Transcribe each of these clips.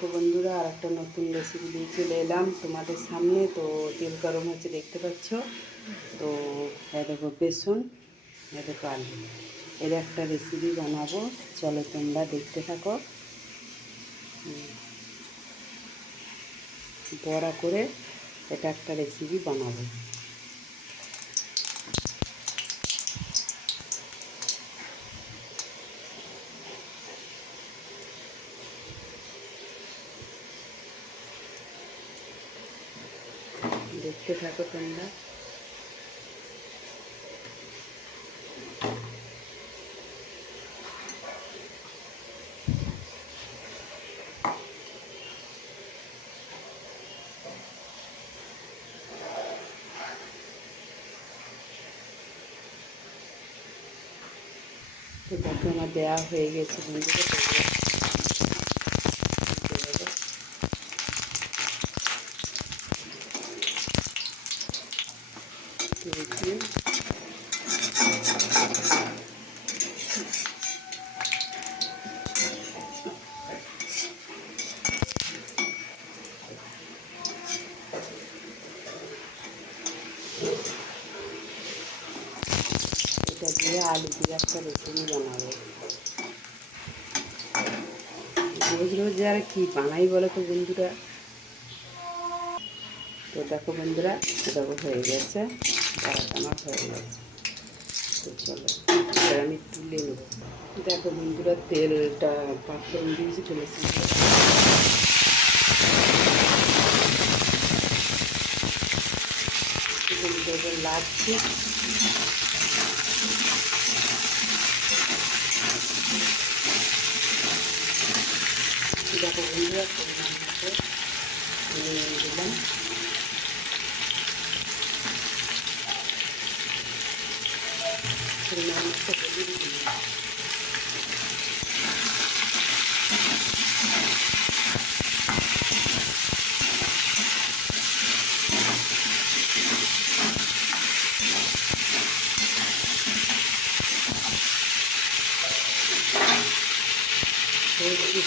দেখো বন্ধুরা, আর একটা নতুন রেসিপি দিয়ে চলে এলাম তোমাদের সামনে। তো তেল গরম হচ্ছে দেখতে পাচ্ছ। তো দেখো বেসন, দেখো আলু, এর একটা রেসিপি বানাবো। চলো তোমরা দেখতে থাকো। বড়া করে এটা একটা রেসিপি বানাবো। দেখতে থাকো তোমরা। তো দেখো আমার দেওয়া হয়ে গেছে বন্ধুরা। এটা দিয়ে আলু দিয়ে একটা রেসিপি বানাবো। রোজ রোজ আর কি বানাই বলো তো বন্ধুরা। তো দেখো বন্ধুরা, দেখো হয়ে গেছে, বড়াটা আমার হয়ে গেছে। তো চলো এবার আমি তুলে নেব। দেখো বন্ধুরা, তেলটা পাঁচফোড়ন দিয়েছি, তুলেছি। এবার লাগছে। দেখো বন্ধুরা, পরিমাণ মতো দিলাম। পরিমাণ মতো হলুদ দিলাম।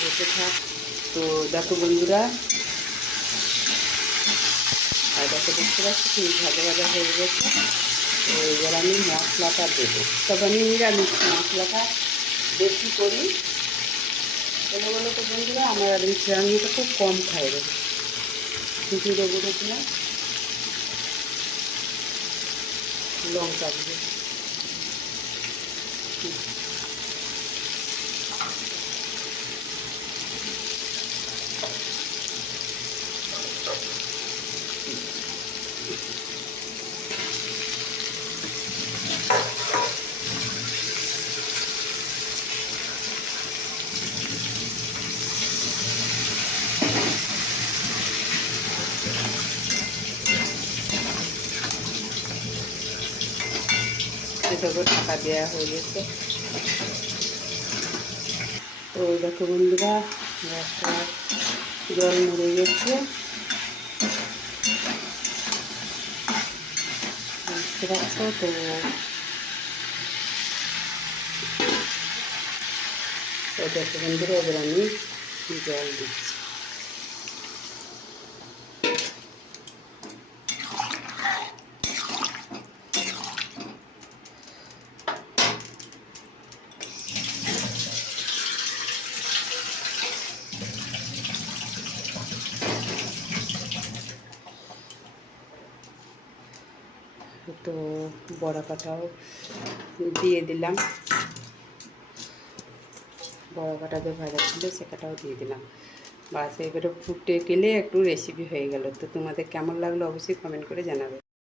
হতে থাক। তো দেখো বন্ধুরা, আর দেখো দেখতে পাচ্ছি কি ভাজা ভাজা হয়ে গেছে। তো এবার আমি মশলাটা দেবো। তবে আমি নিরামিষ মশলাটা বেশি করি। বলে বলো তো বন্ধুরা, আমার নিরামিষটা খুব কম খাই। দেবো কিছু দেবো, দিলাম লঙ্কা দিয়ে। এটাকে ঢাকা দেওয়া হয়ে গেছে। তো দেখো বন্ধুরা, একটা জল মরে গেছে, বুঝতে পারছো তো। দেখো বন্ধুরা, এবার আমি জল দিচ্ছি। তো বড়া কাটাও দিয়ে দিলাম। বড়া কাটা যে ভাজা ছিল সেটাও দিয়ে দিলাম। বাস এবারে ফুটে গেলে একটু রেসিপি হয়ে গেল। তো তোমাদের কেমন লাগলো অবশ্যই কমেন্ট করে জানাবে।